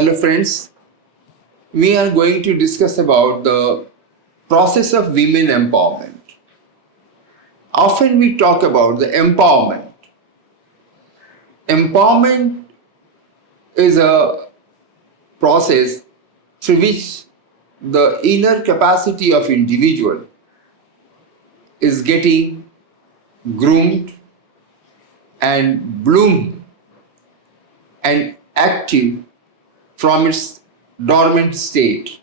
Hello friends, we are going to discuss about the process of women empowerment. Often we talk about the empowerment. Empowerment is a process through which the inner capacity of individual is getting groomed and bloomed and active from its dormant state.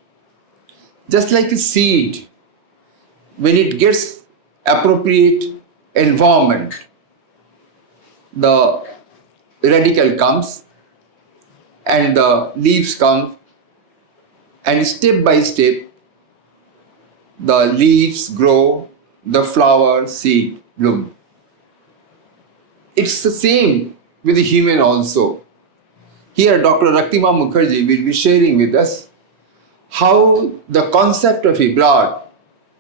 Just like a seed, when it gets appropriate environment, the radical comes and the leaves come, and step by step the leaves grow, the flower, seed bloom. It's the same with the human also. Here Dr. Raktima Mukherjee will be sharing with us how the concept of Ibrad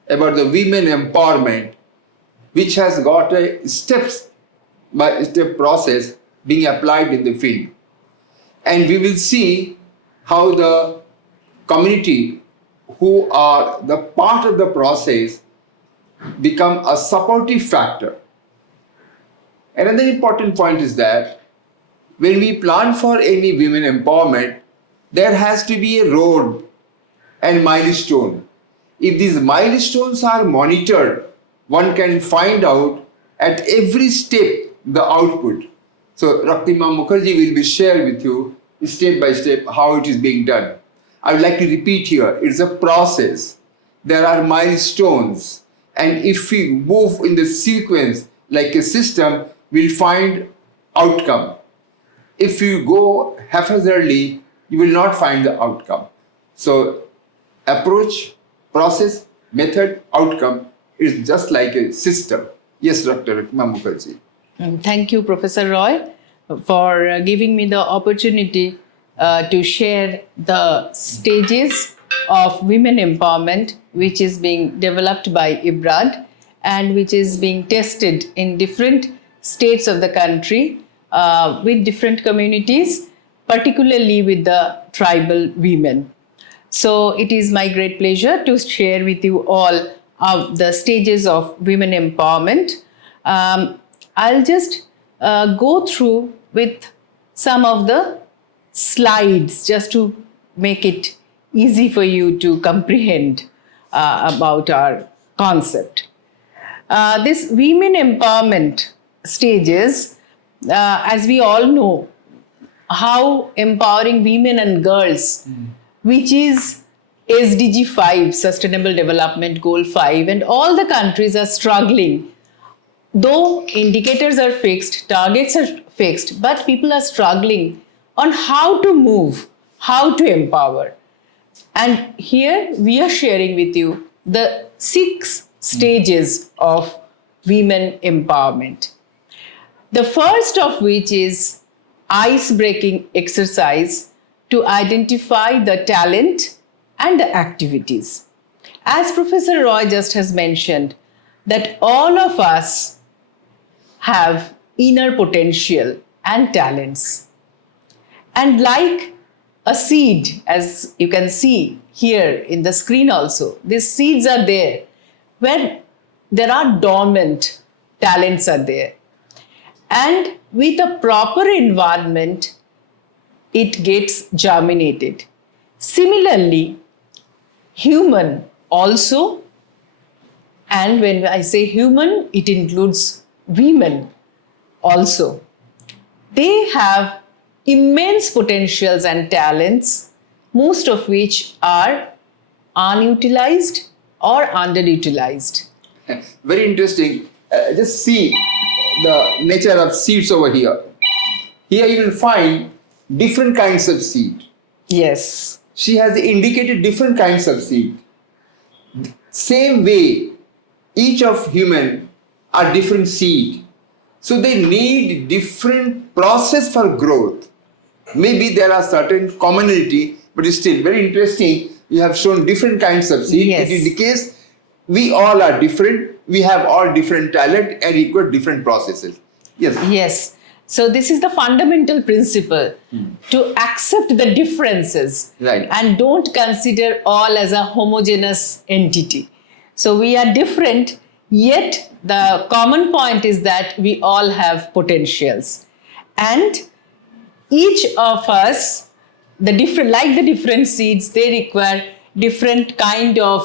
about the women empowerment, which has got a steps by step process being applied in the field. And we will see how the community who are the part of the process become a supportive factor. Another important point is that when we plan for any women empowerment, there has to be a road and milestone. If these milestones are monitored, one can find out at every step the output. So Raktima Mukherjee will be sharing with you step by step how it is being done. I would like to repeat here, it's a process. There are milestones, and if we move in the sequence like a system, we'll find outcome. If you go haphazardly, you will not find the outcome. So approach, process, method, outcome is just like a system. Yes, Dr. Raktima Mukherjee. Thank you, Professor Roy, for giving me the opportunity to share the stages of women empowerment, which is being developed by IBRAD and which is being tested in different states of the country with different communities, particularly with the tribal women. So it is my great pleasure to share with you all of the stages of women empowerment. I'll just go through with some of the slides just to make it easy for you to comprehend about our concept. This women empowerment stages, as we all know, how empowering women and girls, which is SDG 5, Sustainable Development Goal 5, and all the countries are struggling. Though indicators are fixed, targets are fixed, but people are struggling on how to move, how to empower. And here we are sharing with you the 6 stages of women empowerment. The first of which is ice-breaking exercise to identify the talent and the activities. As Professor Roy just has mentioned, that all of us have inner potential and talents. And like a seed, as you can see here in the screen also, these seeds are there. When there are dormant talents are there. And with a proper environment, it gets germinated. Similarly, human also, and when I say human, it includes women also. They have immense potentials and talents, most of which are unutilized or underutilized. Very interesting. Just see the nature of seeds over here. Here you will find different kinds of seed. Yes. She has indicated different kinds of seed. Same way, each of human are different seed. So they need different process for growth. Maybe there are certain commonality, but it's still very interesting. You have shown different kinds of seed. Yes. It indicates we all are different. We have all different talent and equal different processes. Yes. Yes. So this is the fundamental principle, to accept the differences, Right. and don't consider all as a homogeneous entity. So we are different, yet the common point is that we all have potentials. And each of us, the different, like the different seeds, they require different kind of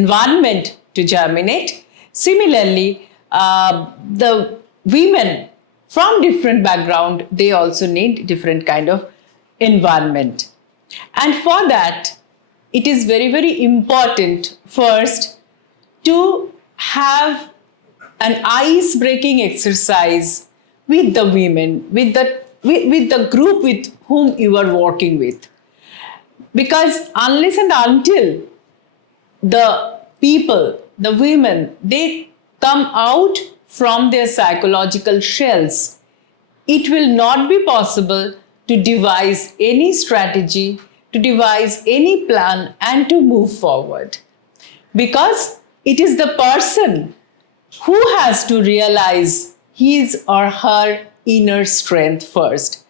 environment to germinate. Similarly, the women from different background, they also need different kind of environment. And for that, it is very, very important first to have an ice breaking exercise with the women, with the group with whom you are working with. Because unless and until the people, the women, they come out from their psychological shells, it will not be possible to devise any strategy, to devise any plan, and to move forward. Because it is the person who has to realize his or her inner strength first.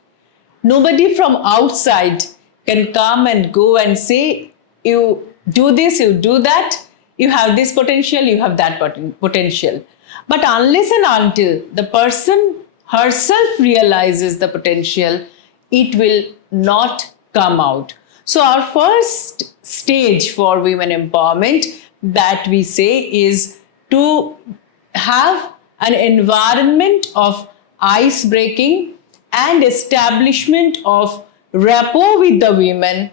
Nobody from outside can come and go and say, you do this, you do that, you have this potential, you have that potential. But unless and until the person herself realizes the potential, it will not come out. So our first stage for women empowerment that we say is to have an environment of ice breaking and establishment of rapport with the women,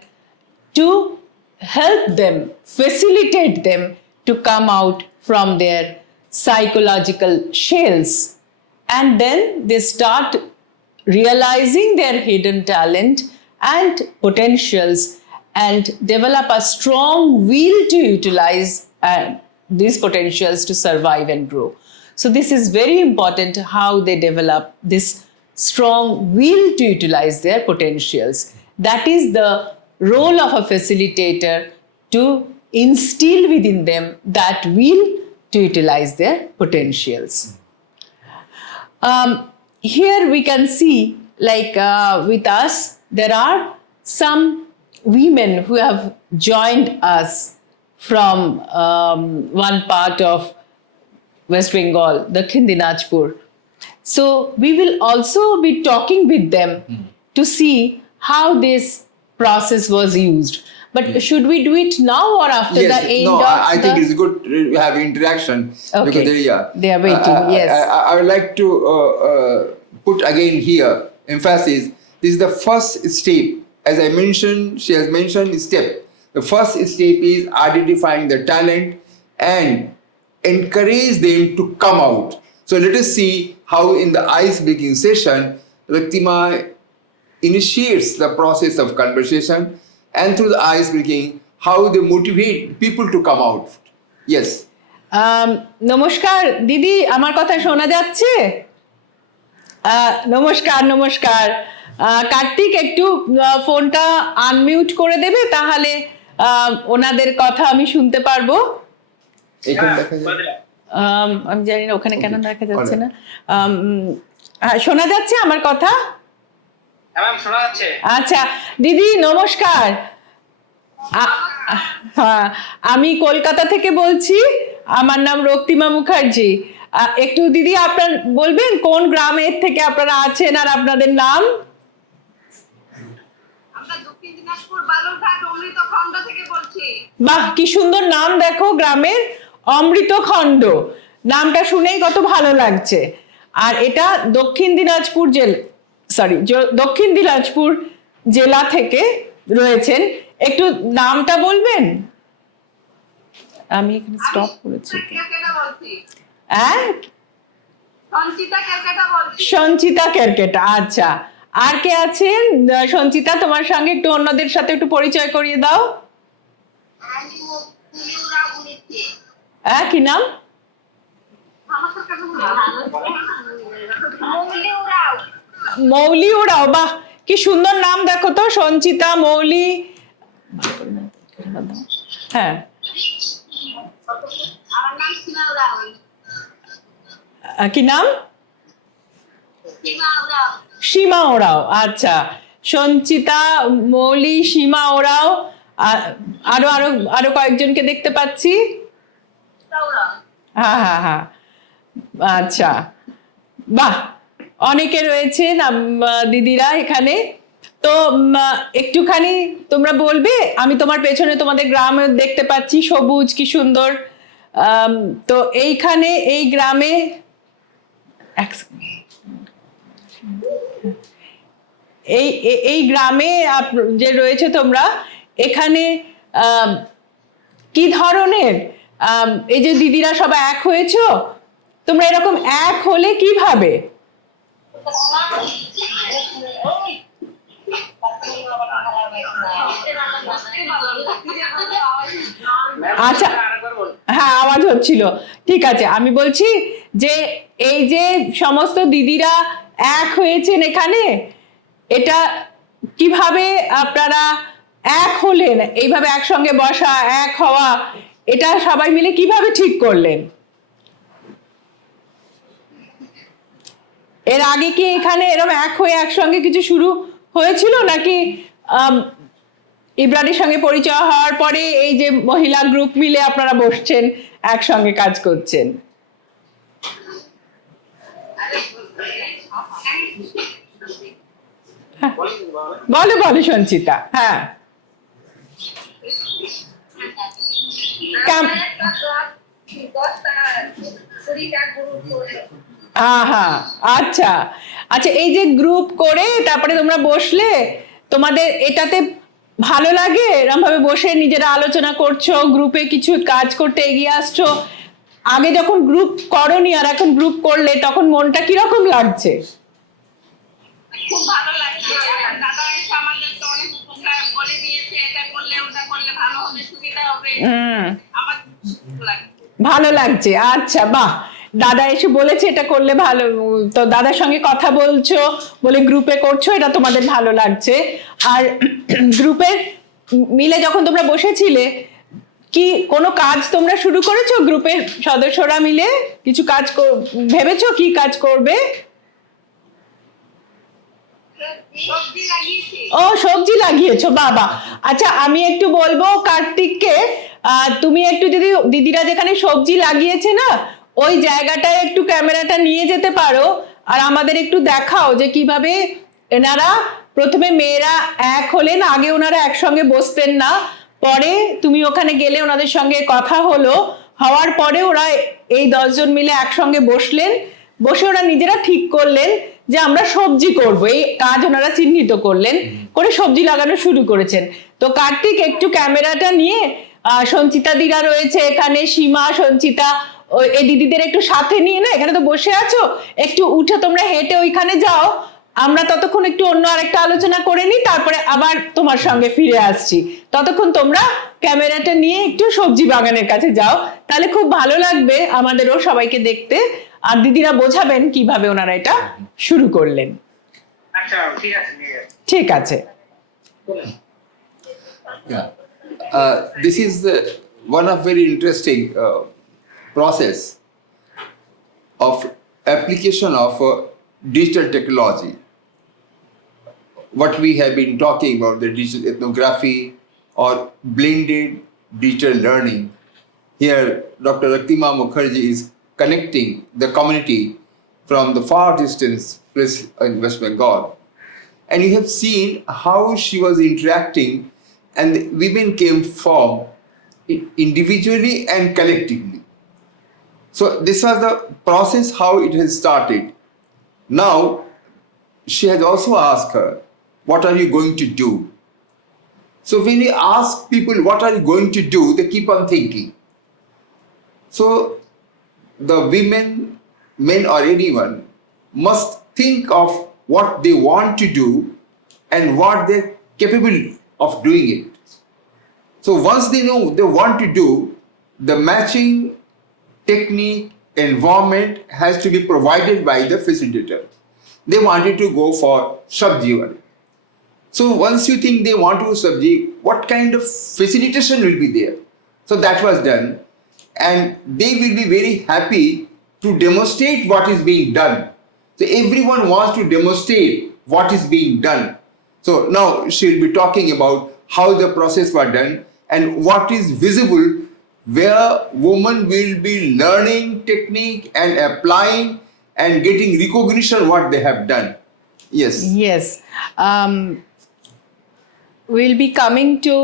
to help them, facilitate them to come out from their psychological shells. And then they start realizing their hidden talent and potentials and develop a strong will to utilize these potentials to survive and grow. So this is very important, how they develop this strong will to utilize their potentials. That is the role of a facilitator, to instill within them that will to utilize their potentials. Here we can see, like with us, there are some women who have joined us from one part of West Bengal, Dakhin Dinajpur. So we will also be talking with them to see how this process was used. But should we do it now or after the end no, of I think it's good to have interaction. Okay. Because They are waiting, yes. I would like to put again here emphasis. This is the first step. As I mentioned, she has mentioned step. The first step is identifying the talent and encourage them to come out. So let us see how in the ice breaking session, Raktima initiates the process of conversation, and through the ice breaking, how they motivate people to come out. Yes. নমস্কার দিদি, আমার কথা শোনা যাচ্ছে? নমস্কার নমস্কার। কার্তিক একটু ফোনটা আনমিউট করে দেবে, তাহলে ওনাদের কথা আমি শুনতে পারবো। আমি জানি না ওখানে কেন দেখা যাচ্ছে না। শোনা যাচ্ছে আমার কথা? আচ্ছা দিদি নমস্কার, আমি কলকাতা থেকে বলছি, আমার নাম রক্তিমা মুখার্জি। একটু দিদি আপনার বলবেন কোন গ্রামের থেকে আপনারা আছেন আর আপনাদের নাম? আমরা দক্ষিণ দিনাজপুর বালুরঘাট অমৃতখণ্ড থেকে বলছি। বাহ, কি সুন্দর নাম দেখো গ্রামের, অমৃতখণ্ড। নামটা শুনেই কত ভালো লাগছে। আর এটা দক্ষিণ দিনাজপুর দক্ষিণ দিনাজপুর জেলা থেকে রয়েছেন। একটু নামটা বলবেন? আমি এখানে স্টপ করেছি। হ্যাঁ, সঞ্চিতা কেরকেটা। আচ্ছা, আর কে আছেন? সঞ্চিতা, তোমার সঙ্গে একটু অন্যদের সাথে একটু পরিচয় করিয়ে দাও। হ্যাঁ, কি নাম? মৌলি ওরাও। বাহ, কি সুন্দর নাম দেখো তো, সঞ্চিতা, মৌলি। হ্যাঁ, কি নাম? সীমা ওরা সীমা ওরাও, আচ্ছা। সঞ্চিতা, মৌলি, সীমা ওরাও, আরো আরো আরো কয়েকজনকে দেখতে পাচ্ছি। ওরা হ্যাঁ হ্যাঁ হ্যাঁ, আচ্ছা, বাহ, অনেকে রয়েছেন দিদিরা এখানে। তো একটুখানি তোমরা বলবে, আমি তোমার পেছনে তোমাদের গ্রাম দেখতে পাচ্ছি, সবুজ কি সুন্দর। তো এইখানে এই গ্রামে এই গ্রামে যে রয়েছে তোমরা, এখানে কি ধরনের এই যে দিদিরা সবাই এক হয়েছো, তোমরা এরকম এক হলে কিভাবে? আচ্ছা, হ্যাঁ আওয়াজ হচ্ছিল, ঠিক আছে। আমি বলছি যে এই যে সমস্ত দিদিরা এক হয়েছেন এখানে, এটা কিভাবে আপনারা এক হলেন? এইভাবে একসঙ্গে বসা, এক হওয়া, এটা সবাই মিলে কিভাবে ঠিক করলেন? এর আগে কি এখানে এরকম এক হয়ে একসঙ্গে কিছু শুরু হয়েছিল, নাকি ইব্রানির সঙ্গে পরিচয় হওয়ার পরে এই যে মহিলা গ্রুপ মিলে আপনারা বসছেন, একসঙ্গে কাজ করছেন? বলো বলো সঞ্চিতা। হ্যাঁ, হ্যাঁ, আচ্ছা আচ্ছা, এই যে গ্রুপ করে তারপরে তোমরা বসলে, তোমাদের এটাতে ভালো লাগে এরকম ভাবে বসে নিজেরা আলোচনা করছো, গ্রুপে কিছু কাজ করতে এগিয়ে আসছো? আগে যখন গ্রুপ করনি আর এখন গ্রুপ করলে তখন মনটা কিরকম লাগছে? খুব ভালো লাগছে। আর দাদা এসে আমাদের তো অনেক উপকার বলে দিয়েছে, এটা করলে ওটা করলে ভালো হবে, সুবিধা হবে। আমার ভালো লাগছে। ভালো লাগছে, আচ্ছা, বাহ। দাদা এসে বলেছে এটা করলে ভালো, তো দাদার সঙ্গে কথা বলছো বলে গ্রুপে করছো, এটা তোমাদের ভালো লাগছে। আর গ্রুপের মিলে যখন তোমরা বসেছিলে, কি কোনো কাজ তোমরা শুরু করেছো? গ্রুপের সদস্যরা মিলে কিছু কাজ ভেবেছো কি কাজ করবে? সবজি লাগিয়েছি। ও, সবজি লাগিয়েছো, বাবা। আচ্ছা, আমি একটু বলবো কার্তিককে, তুমি একটু যদি দিদিরা যেখানে সবজি লাগিয়েছে না, ওই জায়গাটায় একটু ক্যামেরাটা নিয়ে যেতে পারো, আর আমাদের একটু দেখাও যে কিভাবে এনারা প্রথমে মেয়েরা এক হলেন, আগে ওনারা একসঙ্গে বসতেন না, পরে তুমি ওখানে গেলে ওনাদের সঙ্গে কথা হলো, হওয়ার পরে ওরা এই 10 জন মিলে একসঙ্গে বসলেন, বসে ওরা নিজেরা ঠিক করলেন যে আমরা সবজি করব, এই কাজ ওনারা চিহ্নিত করলেন, করে সবজি লাগানো শুরু করেছেন। তো কার্তিক একটু ক্যামেরাটা নিয়ে, সঞ্চিতা দিরা রয়েছে এখানে, সীমা, সঞ্চিতা, এই দিদিদের একটু সাথে নিয়ে, না এখানে তো বসে আছো, একটু উঠে তোমরা হেঁটে ওইখানে যাও, আমরা ততক্ষণ একটু অন্য আরেকটা আলোচনা করে নিই, তারপরে আবার তোমার সঙ্গে ফিরে আসছি। ততক্ষণ তোমরা ক্যামেরাটা নিয়ে একটু সবজি বাগানের কাছে যাও, তাহলে খুব ভালো লাগবে আমাদেরও সবাইকে দেখতে, আর দিদিরা বোঝাবেন কিভাবে ওনারা এটা শুরু করলেন। আচ্ছা, ঠিক আছে। ঠিক আছে। Yeah. This is one of very interesting process of application of digital technology. What we have been talking about, the digital ethnography or blended digital learning. Here, Dr. Raktima Mukherjee is connecting the community from the far distance place in West Bengal. And you have seen how she was interacting, and the women came from individually and collectively. So this was the process how it has started. Now, she has also asked her, what are you going to do? So when you ask people, what are you going to do, they keep on thinking. So the women, men or anyone must think of what they want to do and what they're capable of doing it. So once they know they want to do, the matching technique, environment has to be provided by the facilitator. They wanted to go for sabji. So once you think they want to do sabji, what kind of facilitation will be there? So that was done, and they will be very happy to demonstrate what is being done. So everyone wants to demonstrate what is being done. So now she'll be talking about how the process was done and what is visible, where women will be learning technique and applying and getting recognition what they have done. Yes. Yes. We'll be coming to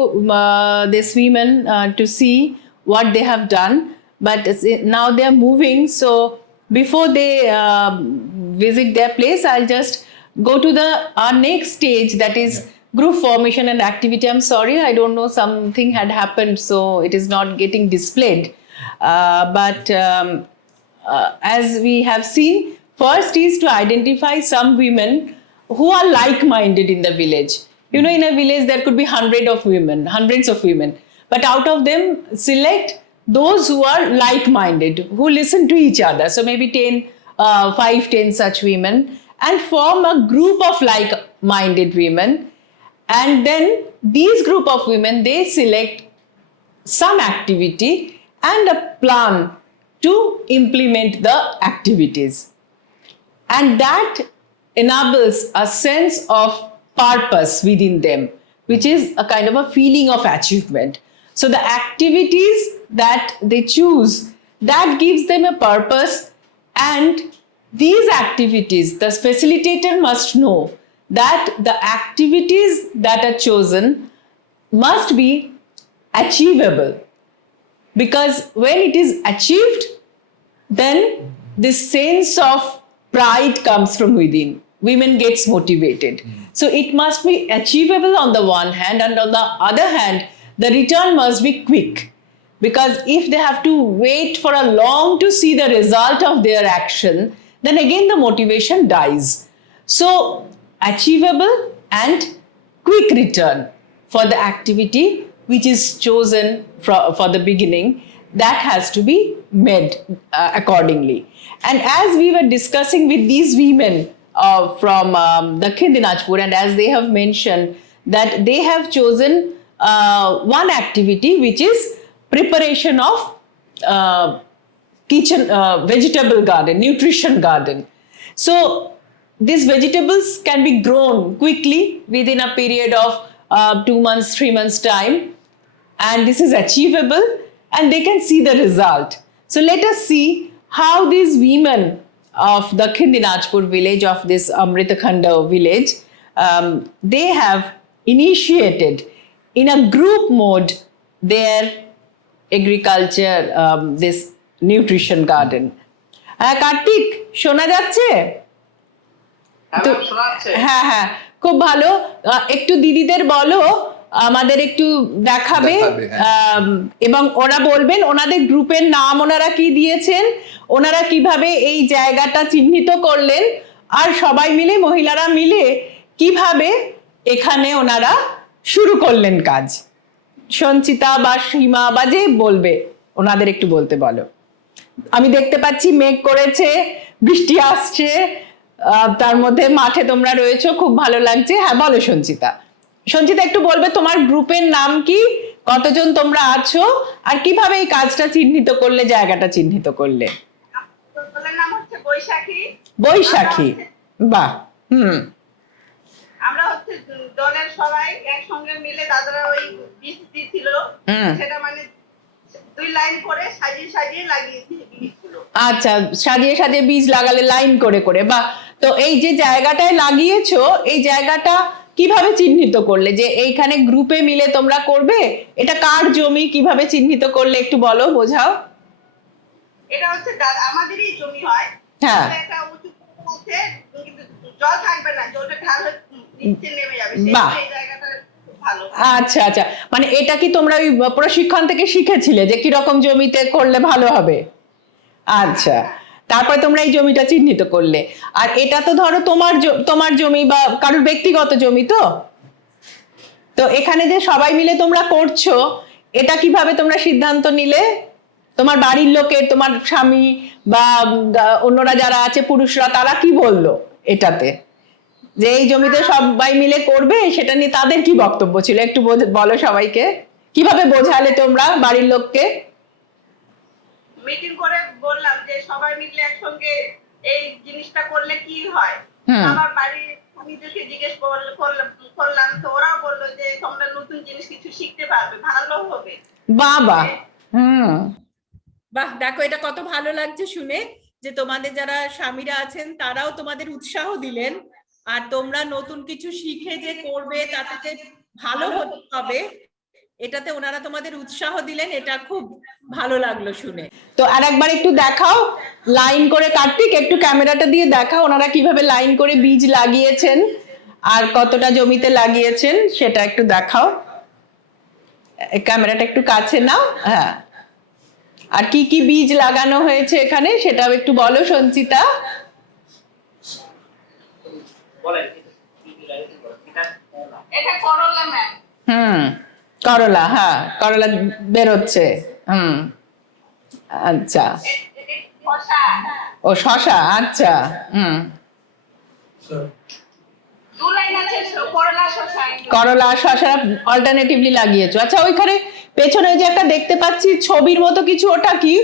this women to see what they have done, but now they're moving. So before they visit their place, I'll just go to our next stage, that is group formation and activity. I'm sorry, I don't know, something had happened, so it is not getting displayed. But as we have seen, first is to identify some women who are like-minded in the village. You know, in a village there could be hundreds of women, but out of them select those who are like-minded, who listen to each other. So maybe 10 such women, and form a group of like-minded women. And then these group of women, they select some activity and a plan to implement the activities. And that enables a sense of purpose within them, which is a kind of a feeling of achievement. So the activities that they choose, that gives them a purpose, and these activities, the facilitator must know that the activities that are chosen must be achievable. Because when it is achieved, then this sense of pride comes from within. Women gets motivated. So it must be achievable on the one hand, and on the other hand, the return must be quick. Because if they have to wait for a long to see the result of their action, then again the motivation dies. So achievable and quick return for the activity which is chosen for the beginning, that has to be made accordingly. And as we were discussing with these women from Dakshin Dinajpur, and as they have mentioned that they have chosen one activity which is preparation of kitchen vegetable garden, nutrition garden. So these vegetables can be grown quickly within a period of 2 months, 3 months time, and this is achievable and they can see the result. So let us see how these women of Dakshin Dinajpur village, of this Amritakhanda village, they have initiated in a group mode their agriculture, this nutrition garden. Kartik, শোনা যাচ্ছে? হ্যাঁ হ্যাঁ, খুব ভালো। একটু দিদিদের বলো, আমাদের একটু দেখাবে, এবং ওরা বলবেন ওনাদের গ্রুপের নাম ওনারা কি দিয়েছেন, ওনারা কিভাবে এই জায়গাটা চিহ্নিত করলেন, আর সবাই মিলে, মহিলারা মিলে কিভাবে এখানে ওনারা শুরু করলেন কাজ। সঞ্চিতা বা সীমা বা যে বলবে, ওনাদের একটু বলতে বলো। আমি দেখতে পাচ্ছি মেঘ করেছে, বৃষ্টি আসছে, তার মধ্যে মাঠে তোমরা রয়েছো, খুব ভালো লাগছে। হ্যাঁ বলো সঞ্চিতা। সঞ্চিতা একটু বলবে তোমার গ্রুপের নাম কি, কতজন তোমরা আছো, আর কিভাবে এই কাজটা চিহ্নিত করলে, জায়গাটা চিহ্নিত করলে। নাম হচ্ছে বৈশাখী। বৈশাখী, বাহ। আমরা হচ্ছে দলের সবাই একসঙ্গে মিলে দাদারা ওই বীজ দিয়েছিল, সেটা মানে 2 লাইন করে সাজিয়ে সাজিয়ে লাগিয়েছি বীজগুলো। আচ্ছা, সাজিয়ে সাজিয়ে বীজ লাগালে লাইন করে করে, বাহ। তো এই যে জায়গাটায় লাগিয়েছো, এই জায়গাটা কিভাবে চিহ্নিত করলে যে এইখানে গ্রুপে মিলে তোমরা করবে, এটা কার জমি, কিভাবে চিহ্নিত করলে একটু বলো, বোঝাও। এটা হচ্ছে আমাদেরই জমি হয়। হ্যাঁ, এটা উঁচু আছে, কিন্তু জল থাকবে না, জলটা ঢাল হয়ে নিচে নেমে যাবে, সেই জায়গাটা ভালো। আচ্ছা আচ্ছা, মানে এটা কি তোমরা ওই প্রশিক্ষণ থেকে শিখেছিলে যে কি রকম জমিতে করলে ভালো হবে? আচ্ছা, তারপরে তোমরা এই জমিটা চিহ্নিত করলে। আর এটা তো ধরো তোমার জমি বা কারোর ব্যক্তিগত জমি, তো এখানে যে সবাই মিলে তোমরা করছো, এটা কিভাবে তোমরা সিদ্ধান্ত নিলে? তোমার বাড়ির লোকের, তোমার স্বামী বা অন্যরা যারা আছে পুরুষরা, তারা কি বললো এটাতে, যে এই জমিতে সবাই মিলে করবে, সেটা নিয়ে তাদের কি বক্তব্য ছিল, একটু বলো সবাইকে। কিভাবে বোঝালে তোমরা বাড়ির লোককে? মিটিং করে বললাম যে সবাই মিলে একসঙ্গে এই জিনিসটা করলে কি হয়। হুম। আমার বাড়ির স্বামীদেরকে জিজ্ঞেস করলাম, তো ওরাও বললো যে তোমরা নতুন জিনিস কিছু শিখতে পারবে, ভালো হবে। বাবা। হুম। বাহ, দেখো এটা কত ভালো লাগছে শুনে যে তোমাদের যারা স্বামীরা আছেন তারাও তোমাদের উৎসাহ দিলেন, আর তোমরা নতুন কিছু শিখে যে করবে তাতে যে ভালো হতে হবে এটাতে ওনারা তোমাদের উৎসাহ দিলেন, এটা খুব ভালো লাগলো শুনে। তো আরেকবার একটু দেখাও লাইন করে, কার্তিক একটু ক্যামেরাটা দিয়ে দেখাও ওনারা কিভাবে লাইন করে বীজ লাগিয়েছেন আর কতটা জমিতে লাগিয়েছেন সেটা একটু দেখাও। ক্যামেরাটা একটু কাছে নাও। হ্যাঁ, আর কি কি বীজ লাগানো হয়েছে এখানে সেটাও একটু বলো সঞ্চিতা। এটা করলা ম্যাম। হুম, করলা, হ্যাঁ করলা বেরোচ্ছে। হুম, আচ্ছা। শসা, ও শশা, আচ্ছা। হুম, 2 লাইন আছে করলা শসা। করলা শশা অল্টারনেটিভলি লাগিয়েছো। আচ্ছা, ওইখানে পেছনে যে একটা দেখতে পাচ্ছি ছবির মতো কিছু, ওটা কি?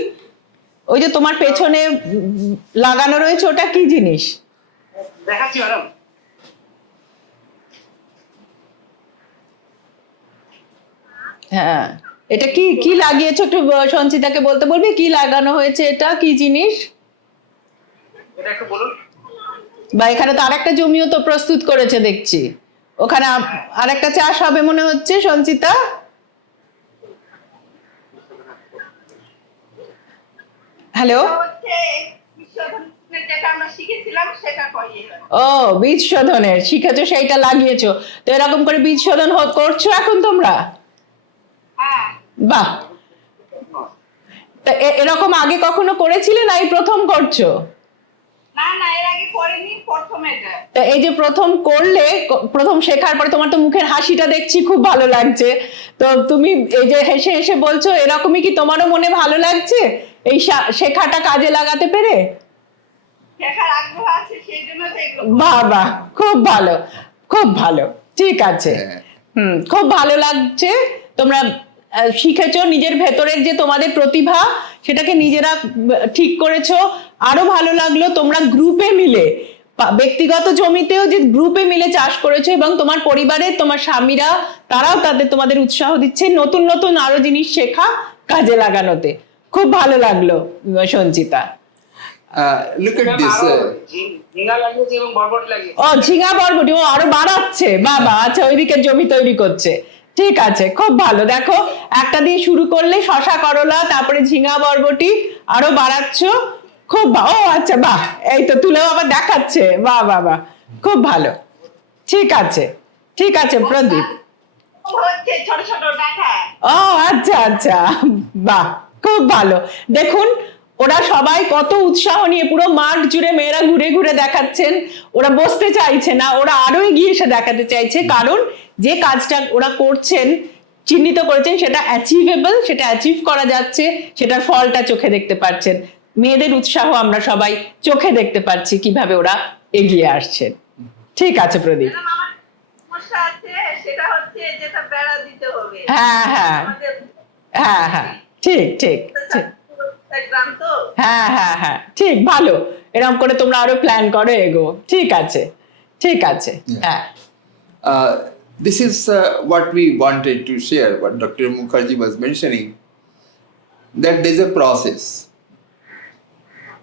ওই যে তোমার পেছনে লাগানো রয়েছে, ওটা কি জিনিস? দেখাচ্ছি ম্যাডাম। হ্যাঁ, এটা কি কি লাগিয়েছো একটু সঞ্চিতাকে বলতে বলবি, কি লাগানো হয়েছে, এটা কি জিনিস? এটা একটু বলুন। বা এখানে তো আরেকটা জমিও তো প্রস্তুত করেছে দেখছি, ওখানে আরেকটা চাষ হবে মনে হচ্ছে সঞ্চিতা। হ্যালো। হচ্ছে বিশ্বধনের যেটা আমরা শিখেছিলাম সেটা করিয়ে। ও, বীজ শোধনের শিখেছো, সেইটা লাগিয়েছো। তো এরকম করে বীজ শোধন করছো এখন তোমরা? হ্যাঁ। বাহ। তা এরকম আগে কখনো করেছিলে না এই প্রথম করছো? না না, এর আগে করিনি, প্রথম এটা। তা এই যে প্রথম করলে, প্রথম শেখার পরে তোমার তো মুখের হাসিটা দেখছি খুব ভালো লাগছে। তো তুমি এই যে হেসে হেসে বলছো, এরকমই কি তোমারও মনে ভালো লাগছে এই শেখাটা কাজে লাগাতে পেরে? শেখার আগ্রহ আছে, সেই জন্য তো এগুলো। বাহ বাহ, খুব ভালো, খুব ভালো, ঠিক আছে। হ্যাঁ। খুব ভালো লাগছে। তোমরা শিখেছো নিজের ভেতরের যে তোমাদের প্রতিভা সেটাকে নিজেরা ঠিক করেছো। আরো ভালো লাগলো তোমরা গ্রুপে মিলে, ব্যক্তিগত জমিতেও যে গ্রুপে মিলে চাষ করেছো, এবং তোমার পরিবারের তোমার স্বামীরা তারাও তোমাদের উৎসাহ দিচ্ছে নতুন নতুন আরো জিনিস শেখা কাজে লাগানোতে। খুব ভালো লাগলো সঞ্চিতা। Look at this. ঝিঙ্গা লাগিয়েছে এবং বরবটি লাগিয়েছে। ও, ঝিঙা বরবটি ও আরো বাড়াচ্ছে, বাবা। আচ্ছা, ওইদিকে জমি তৈরি করছে, ঠিক আছে, খুব ভালো। দেখো, একটা দিয়ে শুরু করলে শশা করলা, তারপরে ঝিঙা বরবটি আরো বাড়াচ্ছ, খুব ও আচ্ছা, বাহ, এই তো তুলেও আবার দেখাচ্ছে, বাহ বাহ বাহ, খুব ভালো, ঠিক আছে, ঠিক আছে প্রদীপ। হচ্ছে ছোট ছোট ডাটা। ও আচ্ছা আচ্ছা, বাহ, খুব ভালো। দেখুন ওরা সবাই কত উৎসাহ নিয়ে পুরো মাঠ জুড়ে মেয়েরা ঘুরে ঘুরে দেখাচ্ছেন। ওরা বসতে চাইছে না, ওরা আরো এগিয়ে এসে দেখাতে চাইছে, কারণ যে কাজটা ওরা করছেন, চিহ্নিত করেছেন, সেটা অ্যাচিভেবল, সেটা অ্যাচিভ করা যাচ্ছে, সেটার ফলটা চোখে দেখতে পাচ্ছেন। মেয়েদের উৎসাহ আমরা সবাই চোখে দেখতে পাচ্ছি কিভাবে ওরা এগিয়ে আসছেন। ঠিক আছে প্রদীপ। ম্যাডাম, আমার সমস্যা আছে, সেটা হচ্ছে যেটা বেড়া দিতে হবে। হ্যাঁ হ্যাঁ আমাদের হ্যাঁ হ্যাঁ, ঠিক ঠিক ঠিক, গ্রাম তো। হ্যাঁ হ্যাঁ হ্যাঁ, ঠিক, ভালো। এরকম করে তোমরা আরো প্ল্যান করো, এগো, ঠিক আছে, ঠিক আছে। হ্যাঁ, This is what we wanted to share, what Dr. Mukherjee was mentioning, that there's a process.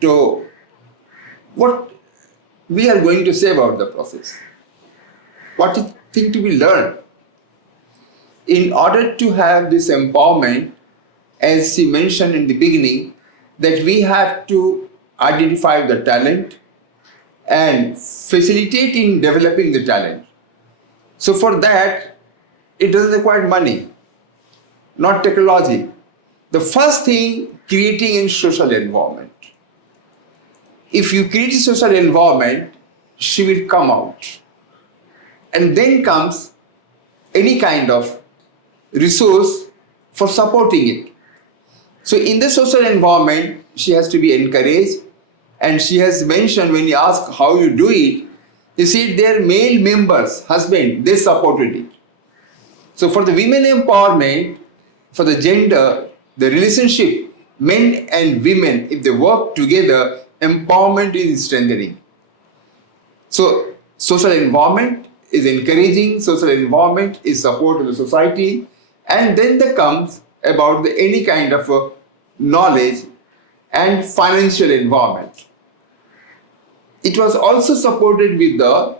So, what we are going to say about the process? What is thing to be learned? In order to have this empowerment, as she mentioned in the beginning, that we have to identify the talent and facilitate in developing the talent. So for that, it doesn't require money, not technology. The first thing, creating a social environment. If you create a social environment, she will come out. And then comes any kind of resource for supporting it. So in the social environment, she has to be encouraged, and she has mentioned, when you ask how you do it, you see their male members, husband, they supported it. So for the women empowerment, for the gender, the relationship, men and women, if they work together, empowerment is strengthening. So social environment is encouraging, social environment is support to the society, and then there comes about any kind of knowledge and financial environment. It was also supported with the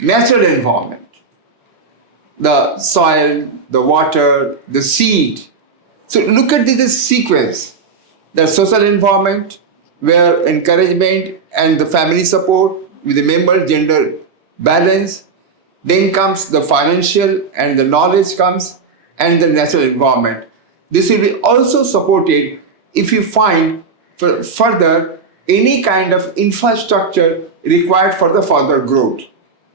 natural environment, the soil, the water, the seed. So look at this sequence, the social environment where encouragement and the family support with the member gender balance, then comes the financial and the knowledge comes, and the natural environment. This will be also supported if you find further any kind of infrastructure required for the further growth,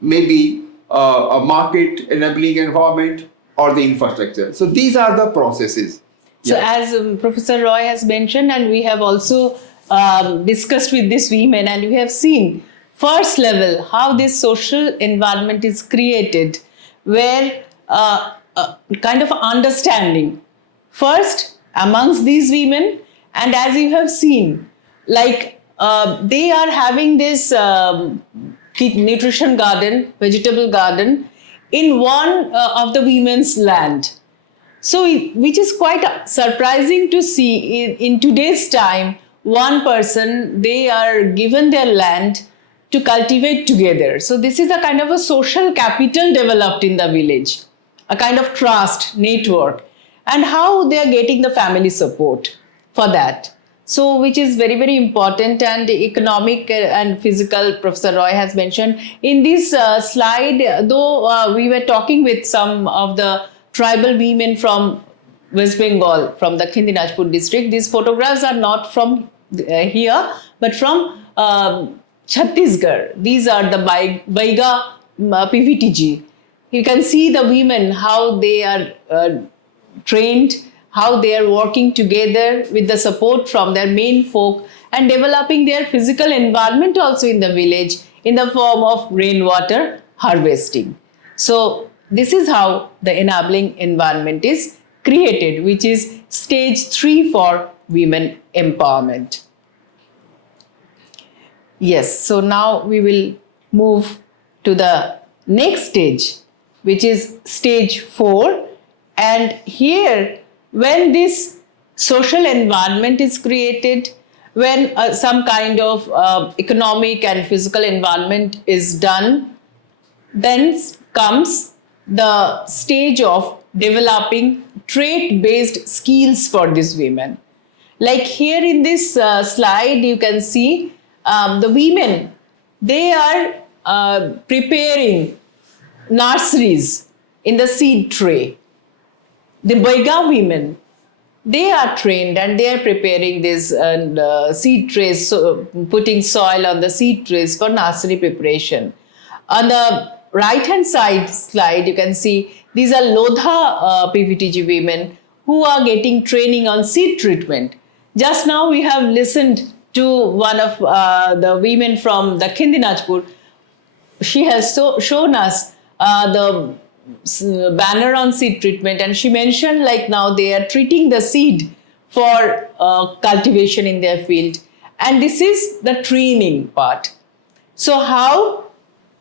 maybe a market enabling environment or the infrastructure. So these are the processes. So as Professor Roy has mentioned, and we have also discussed with these women, and we have seen first level how this social environment is created, where kind of understanding first amongst these women, and as you have seen, like they are having this nutrition garden, vegetable garden in one of the women's land. So, which is quite surprising to see in today's time, one person, they are given their land to cultivate together. So, this is a kind of a social capital developed in the village, a kind of trust network, and how they are getting the family support for that. So, which is very, very important, and economic and physical, Professor Roy has mentioned. In this slide, though we were talking with some of the tribal women from West Bengal, from the Khindi Dinajpur district. These photographs are not from here, but from Chhattisgarh. These are the Baiga PVTG. You can see the women, how they are trained, how they are working together with the support from their main folk and developing their physical environment also in the village in the form of rainwater harvesting. So this is how the enabling environment is created, which is stage 3 for women empowerment. Yes, so now we will move to the next stage, which is stage 4. And here, when this social environment is created, when some kind of economic and physical environment is done, then comes the stage of developing trait-based skills for these women. Like here in this slide, you can see the women, they are preparing nurseries in the seed tray. The Baiga women, they are trained and they are preparing these seed trays, so putting soil on the seed trays for nursery preparation. On the right-hand side slide, you can see these are Lodha PVTG women who are getting training on seed treatment. Just now we have listened to one of the women from the Khindi Dinajpur. She has shown us the banner on seed treatment, and she mentioned like now they are treating the seed for cultivation in their field, and this is the training part. So how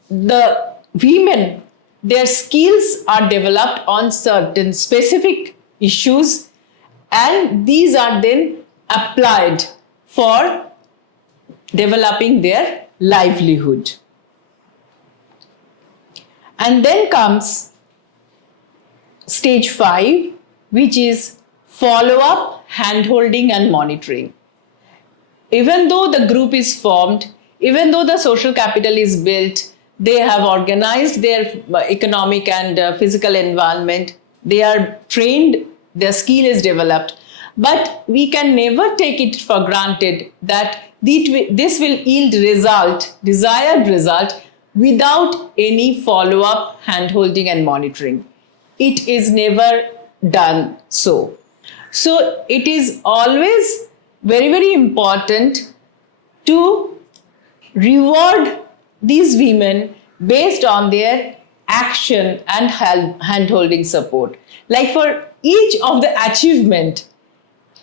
the women, their skills are developed on certain specific issues, and these are then applied for developing their livelihood. And then comes stage 5, which is follow-up, hand-holding and monitoring. Even though the group is formed, even though the social capital is built, they have organized their economic and physical environment, they are trained, their skill is developed, but we can never take it for granted that this will yield desired result without any follow-up, hand-holding and monitoring. It is never done so. So it is always very, very important to reward these women based on their action and hand-holding support. Like for each of the achievement,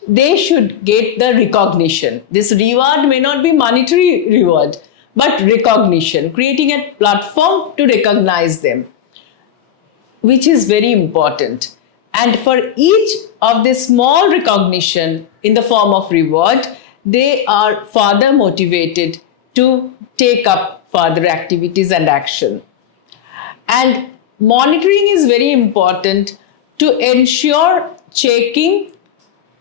they should get the recognition. This reward may not be monetary reward, but recognition, creating a platform to recognize them, which is very important. And for each of this small recognition in the form of reward, they are further motivated to take up further activities and action. And monitoring is very important to ensure checking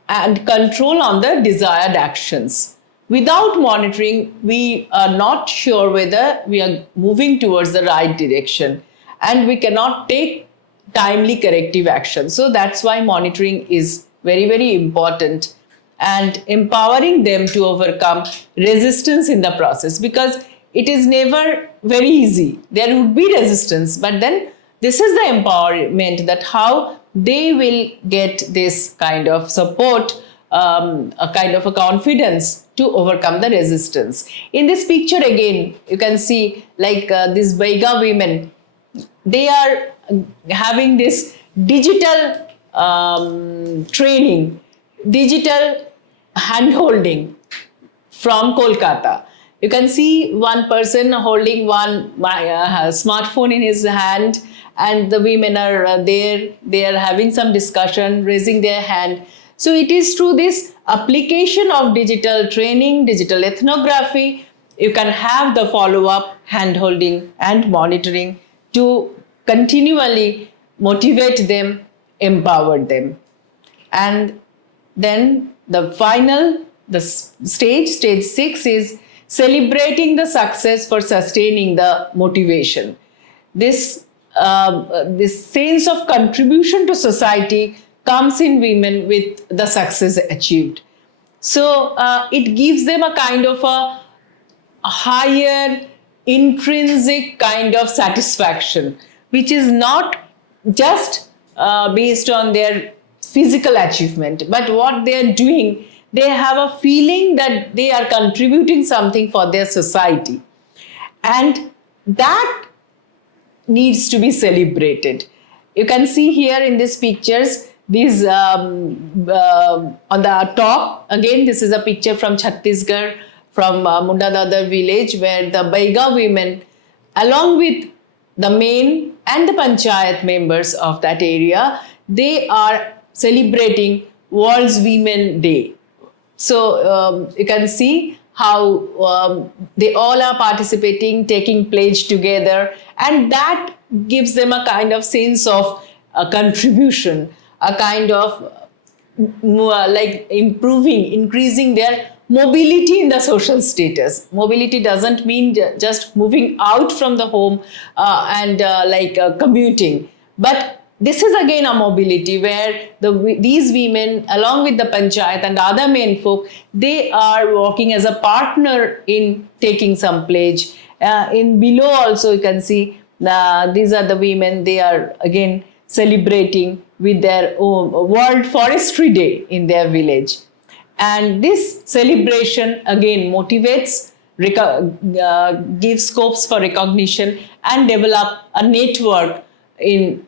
and control on the desired actions. Without monitoring, we are not sure whether we are moving towards the right direction, and we cannot take timely corrective action. So that's why monitoring is very, very important, and empowering them to overcome resistance in the process, because it is never very easy. There would be resistance, but then this is the empowerment, that how they will get this kind of support, a kind of a confidence to overcome the resistance. In this picture again, you can see like these Baiga women, they are having this digital training, digital hand-holding from Kolkata. You can see one person holding one smartphone in his hand, and the women are there. They are having some discussion, raising their hand. So it is through this application of digital training, digital ethnography, you can have the follow-up, hand-holding and monitoring to continually motivate them, empower them. And then the final, the stage 6 is celebrating the success for sustaining the motivation. This sense of contribution to society comes in women with the success achieved. So it gives them a kind of a higher intrinsic kind of satisfaction, which is not just based on their physical achievement, but what they are doing, they have a feeling that they are contributing something for their society. And that needs to be celebrated. You can see here in these pictures, these on the top, again, this is a picture from Chhattisgarh, from Munda Dadar village, where the Baiga women, along with the main and the panchayat members of that area, they are celebrating World's Women Day. So you can see how they all are participating, taking pledge together, and that gives them a kind of sense of contribution, a kind of like increasing their mobility in the social status. Mobility doesn't mean just moving out from the home and commuting, but this is again a mobility where these women, along with the panchayat and other men folk, they are working as a partner in taking some pledge. In below also you can see these are the women, they are again celebrating with their own World Forestry Day in their village. And this celebration again motivates, gives scopes for recognition, and develop a network in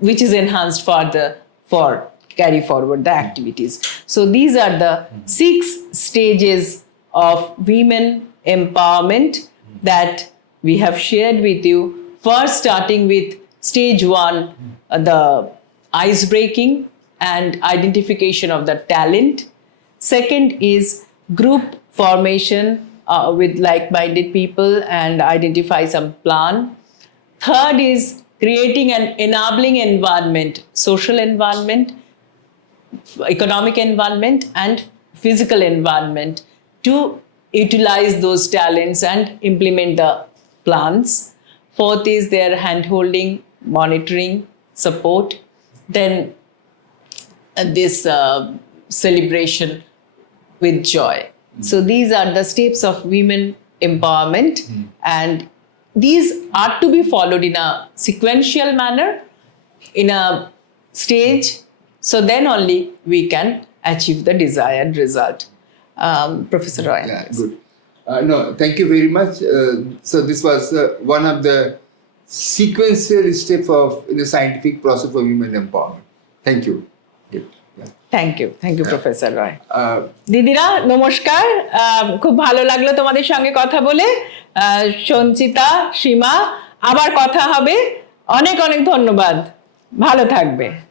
which is enhanced further for carry forward the activities. So these are the 6 stages of women empowerment that we have shared with you. First, starting with stage 1, the ice breaking and identification of the talent. Second is group formation with like-minded people and identify some plan. Third is creating an enabling environment, social environment, economic environment, and physical environment to utilize those talents and implement the plans. Fourth is their hand-holding, monitoring, support. Then this celebration with joy. So these are the steps of women empowerment, and these are to be followed in a sequential manner, in a stage, so then only we can achieve the desired result. Professor Roy. Yeah, good. No, thank you very much. So this was one of the sequential steps of in the scientific process for women empowerment. Thank you. Good. Yeah. Thank you professor Roy. Uh, দিদিরা নমস্কার, খুব ভালো লাগলো তোমাদের সঙ্গে কথা বলে। সঞ্চিতা, সীমা, আবার কথা হবে। অনেক অনেক ধন্যবাদ, ভালো থাকবে।